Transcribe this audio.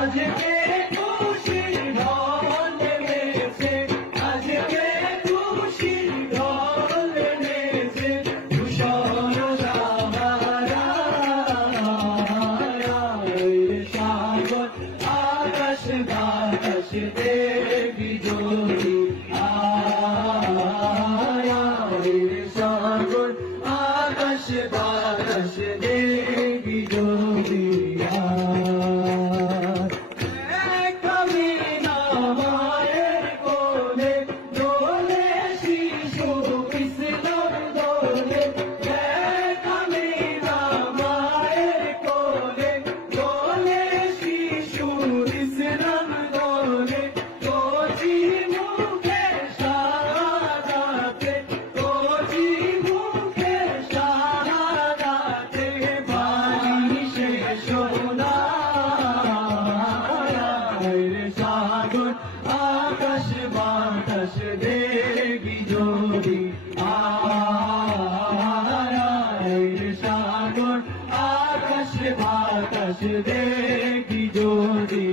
আজকে খুশির ঢল নেমেছে, আজকে খুশির ঢল নেমেছে, ধূসর সাহারা সাগর আকাশ বাতাস দেখবি যদি সাগর আকাশ বাতাস দেখবি যদি সাগর আকাশ বাতাস দেখবি যদি সাগর আকাশ বাতাস দেখবি যদি